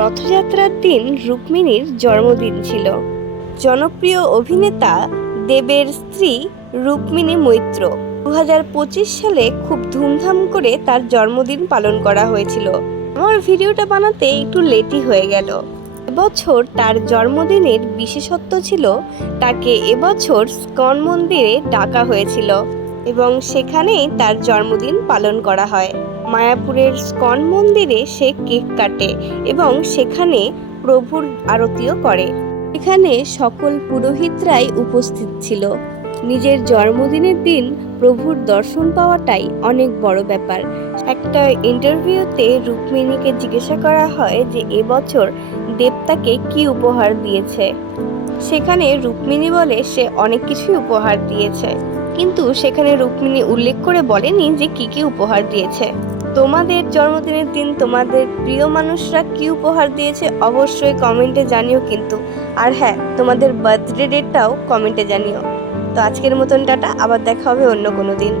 রথযাত্রার দিন রুক্মিণীর জন্মদিন ছিল। জনপ্রিয় অভিনেতা দেবের স্ত্রী রুক্মিণী মৈত্র 2025 সালে খুব ধুমধাম করে তার জন্মদিন পালন করা হয়েছিল। আমার ভিডিওটা বানাতে একটু লেটই হয়ে গেল। এবছর তার জন্মদিনের বিশেষত্ব ছিল তাকে এবছর স্কন মন্দিরে ডাকা হয়েছিল এবং সেখানেই তার জন্মদিন পালন করা হয়। মায়াপুরের স্কন মন্দিরে সে কেক কাটে এবং সেখানে প্রভুর আরতিও করে। এখানে সকল পুরোহিতরাই উপস্থিত ছিল। নিজের জন্মদিনের দিন প্রভুর দর্শন পাওয়াটাই অনেক বড় ব্যাপার। একটা ইন্টারভিউতে রুক্মিণীকে জিজ্ঞাসা করা হয় যে এবছর দেব তাকে কি উপহার দিয়েছে। সেখানে রুক্মিণী বলে সে অনেক কিছুই উপহার দিয়েছে, কিন্তু সেখানে রুক্মিণী উল্লেখ করে বলেনি যে কি কি উপহার দিয়েছে। তোমাদের জন্মদিনের দিন তোমাদের প্রিয় মানুষরা কি উপহার দিয়েছে অবশ্যই কমেন্টে জানিও কিন্তু। আর হ্যাঁ, তোমাদের বার্থডে ডেটটাও কমেন্টে জানিও। তো আজকের মতন টাটা, আবার দেখা হবে অন্য কোনো দিন।